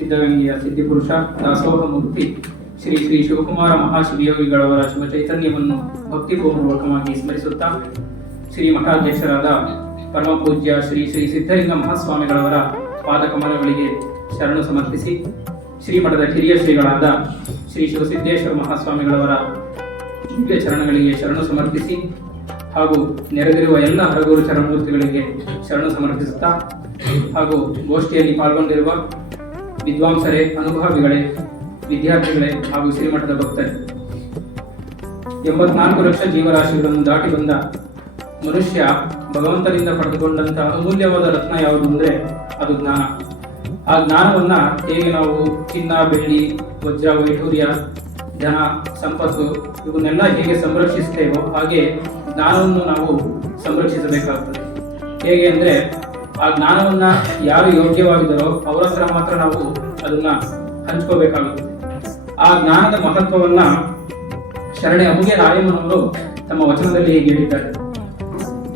ಸಿದ್ಧಗಂಗೆಯ ಸಿದ್ಧಿಪುರುಷ ದಾಸೋಹ ಮೂರ್ತಿ ಶ್ರೀ ಶ್ರೀ ಶಿವಕುಮಾರ ಮಹಾಶಿವಯೋಗಿಗಳವರ ಶಿವ ಚೈತನ್ಯವನ್ನು ಭಕ್ತಿಪೂರ್ವಕವಾಗಿ ಸ್ಮರಿಸುತ್ತಾ ಶ್ರೀ ಮಠಾಧ್ಯಕ್ಷರಾದ ಪರಮಪೂಜ್ಯ ಶ್ರೀ ಶ್ರೀ ಸಿದ್ಧಲಿಂಗ ಮಹಾಸ್ವಾಮಿಗಳವರ ಪಾದಕಮಲಗಳಿಗೆ ಶರಣು ಸಮರ್ಪಿಸಿ ಶ್ರೀಮಠದ ಹಿರಿಯ ಶ್ರೀಗಳಾದ ಶ್ರೀ ಶಿವಸಿದ್ದೇಶ್ವರ ಮಹಾಸ್ವಾಮಿಗಳವರ ದಿವ್ಯ ಚರಣಗಳಿಗೆ ಶರಣು ಸಮರ್ಪಿಸಿ ಹಾಗೂ ನೆರೆದಿರುವ ಎಲ್ಲ ಹರಗೂರು ಚರಣಮೂರ್ತಿಗಳಿಗೆ ಶರಣು ಸಮರ್ಪಿಸುತ್ತಾ ಹಾಗೂ ಗೋಷ್ಠಿಯಲ್ಲಿ ಪಾಲ್ಗೊಂಡಿರುವ ವಿದ್ವಾಂಸರೇ, ಅನುಭವಿಗಳೇ, ವಿದ್ಯಾರ್ಥಿಗಳೇ ಹಾಗೂ ಶ್ರೀಮಠದ ಭಕ್ತರೇ. ಎಂಬತ್ನಾಲ್ಕು ಲಕ್ಷ ಜೀವರಾಶಿಗಳನ್ನು ದಾಟಿ ಬಂದ ಮನುಷ್ಯ ಭಗವಂತನಿಂದ ಪಡೆದುಕೊಂಡಂತಹ ಅಮೂಲ್ಯವಾದ ರತ್ನ ಯಾವುದು ಅಂದರೆ ಅದು ಜ್ಞಾನ. ಆ ಜ್ಞಾನವನ್ನ ಹೇಗೆ ನಾವು ಚಿನ್ನ, ಬೆಳ್ಳಿ, ವಜ್ರ, ವೈಢೂರ್ಯ ಜನ ಸಂಪತ್ತು ಇವನ್ನೆಲ್ಲ ಹೇಗೆ ಸಂರಕ್ಷಿಸ್ತೇವೋ ಹಾಗೆ ಜ್ಞಾನವನ್ನು ನಾವು ಸಂರಕ್ಷಿಸಬೇಕಾಗ್ತದೆ. ಹೇಗೆ ಅಂದರೆ ಆ ಜ್ಞಾನವನ್ನ ಯಾರು ಯೋಗ್ಯವಾಗಿದ್ದಾರೋ ಅವರ ಹತ್ರ ಮಾತ್ರ ನಾವು ಅದನ್ನ ಹಂಚ್ಕೋಬೇಕಾಗುತ್ತೆ. ಆ ಜ್ಞಾನದ ಮಹತ್ವವನ್ನ ಶರಣೆ ಅಮುಗೆ ರಾಯಮ್ಮನವರು ತಮ್ಮ ವಚನದಲ್ಲಿ ಹೀಗೆ ಹೇಳಿದ್ದಾರೆ.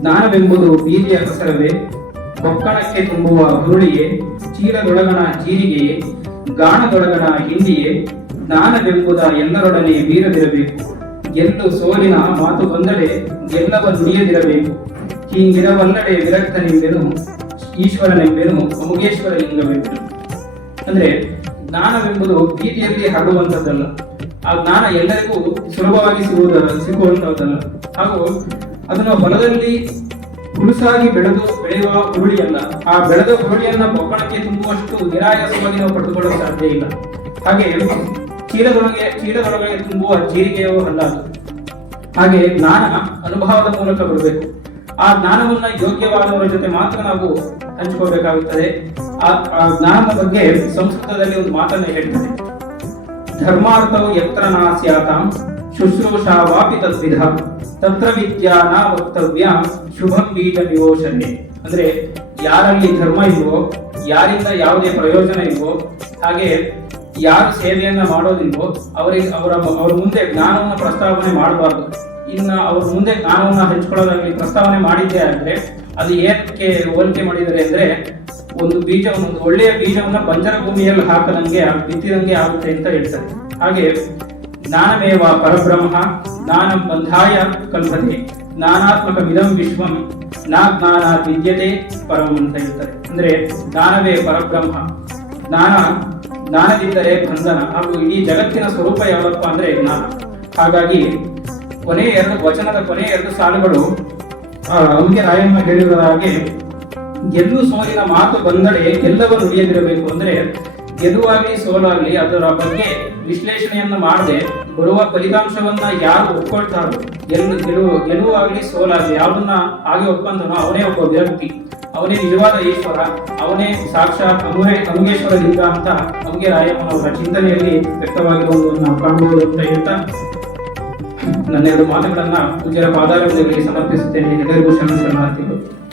ಜ್ಞಾನವೆಂಬುದು ಬೀದಿಯ ಕಸರವೇ ಕೊಕ್ಕಣಕ್ಕೆ ತುಂಬುವ ಹುರುಳಿಯೇ, ಚೀಲದೊಳಗಣ ಜೀರಿಗೆಯೇ, ಗಾಣದೊಳಗಣ ಹಿಂದಿಯೇ, ಜ್ಞಾನವೆಂಬುದ ಎಲ್ಲರೊಡನೆ ಬೀರದಿರಬೇಕು ಗೆಲ್ಲು ಸೋಲಿನ ಮಾತು ಬಂದಡೆ ಗೆಲ್ಲವ ನುಡಿಯದಿರಬೇಕು ಹೀಗಿರವಲ್ಲಡೆ ವಿರಕ್ತನೆಂಬೆನು ಈಶ್ವರನೆಂಬೆನು ಅಮುಗೇಶ್ವರ ಲಿಂಗವೆಂದು ಅಂದ್ರೆ ಜ್ಞಾನವೆಂಬುದು ಭೀತಿಯಲ್ಲಿ ಹರಡುವಂಥದ್ದಲ್ಲ. ಆ ಜ್ಞಾನ ಎಲ್ಲರಿಗೂ ಸುಲಭವಾಗಿ ಸಿಗುವುದಲ್ಲ ಸಿಗುವಂತಹದ್ದಲ್ಲ ಹಾಗೂ ಅದನ್ನು ಹೊಲದಲ್ಲಿ ಹುಲುಸಾಗಿ ಬೆಳೆದು ಬೆಳೆಯುವ ಹುರುಳಿಯಲ್ಲ ಆ ಬೆಳೆದ ಹುರುಳಿಯನ್ನ ಬೊಕ್ಕಣಕ್ಕೆ ತುಂಬುವಷ್ಟು ನಿರಾಯಾಸವಾಗಿ ನಾವು ಪಡೆದುಕೊಳ್ಳಲು ಸಾಧ್ಯ ಇಲ್ಲ. ಹಾಗೆ ಚೀಲದೊಳಗೆ ಚೀಲದೊಳಗೆ ತುಂಬುವ ಜೀರಿಗೆಯೋ ಅಲ್ಲ ಹಾಗೆ ಜ್ಞಾನ ಅನುಭವದ ಮೂಲಕ ಬರಬೇಕು. ಆ ಜ್ಞಾನವನ್ನ ಯೋಗ್ಯವಾದವರ ಜೊತೆ ಮಾತ್ರ ನಾವು ಹಂಚ್ಕೋಬೇಕಾಗುತ್ತದೆ ಆ ಜ್ಞಾನದ ಬಗ್ಗೆ ಸಂಸ್ಕೃತದಲ್ಲಿ ಒಂದು ಮಾತನ್ನು ಹೇಳ್ತಾರೆ ಧರ್ಮಾರ್ಥವು ಯತ್ರ ನಾ ಸ್ಯಾತಾಂ ಶುಶ್ರೂಷಾ ವಾಪಿ ತದ್ವಿಧ. ತತ್ರ ವಿದ್ಯಾ ನ ವಕ್ತವ್ಯ ಶುಭಂ ಬೀಜ ವಿವೋಷಣೆ ಅಂದ್ರೆ ಯಾರಲ್ಲಿ ಧರ್ಮ ಇಲ್ವೋ, ಯಾರಿಂದ ಯಾವುದೇ ಪ್ರಯೋಜನ ಇಲ್ವೋ, ಹಾಗೆ ಯಾರು ಸೇವೆಯನ್ನ ಮಾಡೋದಿಲ್ವೋ, ಅವರಿಗೆ ಅವರ ಅವರ ಮುಂದೆ ಜ್ಞಾನವನ್ನು ಪ್ರಸ್ತಾವನೆ ಮಾಡಬಾರ್ದು. ಇನ್ನ ಅವ್ರ ಮುಂದೆ ಕಾನೂನ ಹಂಚ್ಕೊಳ್ಳೋದಾಗಲಿ, ಪ್ರಸ್ತಾವನೆ ಮಾಡಿದ್ದೆ ಅಂದ್ರೆ, ಅದು ಏನಕ್ಕೆ ಹೋಲಿಕೆ ಮಾಡಿದ್ದಾರೆ ಅಂದ್ರೆ, ಒಂದು ಬೀಜವನ್ನು, ಒಂದು ಒಳ್ಳೆಯ ಬೀಜವನ್ನ ಬಂಜರ ಭೂಮಿಯಲ್ಲಿ ಹಾಕದಂಗೆ ಬಿತ್ತಿದಂಗೆ ಆಗುತ್ತೆ ಅಂತ ಹೇಳ್ತಾರೆ. ಹಾಗೆ, ಜ್ಞಾನಮೇವ ಪರಬ್ರಹ್ಮ, ಜ್ಞಾನ ಬಂಧಾಯ ಕಲ್ಪತೆ ಜ್ಞಾನಾತ್ಮಕ ವಿಧಂ ವಿಶ್ವಂ ನಾ ಜ್ಞಾನ ವಿದ್ಯತೆ ಪರಂ ಅಂತ ಹೇಳ್ತಾರೆ. ಅಂದ್ರೆ, ಜ್ಞಾನವೇ ಪರಬ್ರಹ್ಮ. ಜ್ಞಾನ, ಜ್ಞಾನದಿಂದಲೇ ಬಂಧನ ಹಾಗೂ ಇಡೀ ಜಗತ್ತಿನ ಸ್ವರೂಪ ಯಾವಪ್ಪ ಅಂದ್ರೆ ಜ್ಞಾನ. ಹಾಗಾಗಿ ಕೊನೆ ಎರಡು ವಚನದ ಕೊನೆ ಎರಡು ಸಾಲುಗಳು ಅವನಿಗೆ ರಾಯಣ್ಣ ಹೇಳಿರುವ ಹಾಗೆ ಗೆಲ್ಲು ಸೋಲಿನ ಮಾತು ಬಂದಡೆ ಎಲ್ಲವೂ ನುಡಿಯದಿರಬೇಕು ಅಂದ್ರೆ ಗೆಲುವಾಗಲಿ ಸೋಲಾಗಲಿ ಅದರ ಬಗ್ಗೆ ವಿಶ್ಲೇಷಣೆಯನ್ನು ಮಾಡದೆ ಬರುವ ಫಲಿತಾಂಶವನ್ನ ಯಾರು ಒಪ್ಕೊಳ್ತಾರೋ, ಗೆಲ್ಲು, ಗೆಲುವು, ಗೆಲುವಾಗಲಿ ಸೋಲಾಗಲಿ, ಯಾವುದನ್ನ ಹಾಗೆ ಒಪ್ಕೊಂತಾನೋ ಅವನೇ ಒಬ್ಬ ವ್ಯಕ್ತಿ ಅವನೇ ನಿಜವಾದ ಈಶ್ವರ, ಅವನೇ ಸಾಕ್ಷಾತ್ ಅಮುಹೇ ಅಮುಗೇಶ್ವರ ಲಿಂಗ ಅಂತ ಅಮುಗೆ ರಾಯಮ್ಮನವರ ಚಿಂತನೆಯಲ್ಲಿ ವ್ಯಕ್ತವಾಗಿರುವುದನ್ನು ನಾವು ಕಾಣಬಹುದು ಅಂತ ಹೇಳ್ತಾ ನನ್ನೆರಡು ಮಾತುಗಳನ್ನ ಪೂಜ್ಯರ ಪಾದಾರಗಳಲ್ಲಿ ಸಮರ್ಪಿಸುತ್ತೇನೆ. ಎಲ್ಲರಿಗೂ ಶರಣ ಶರಣಾರ್ಥಿಗಳು.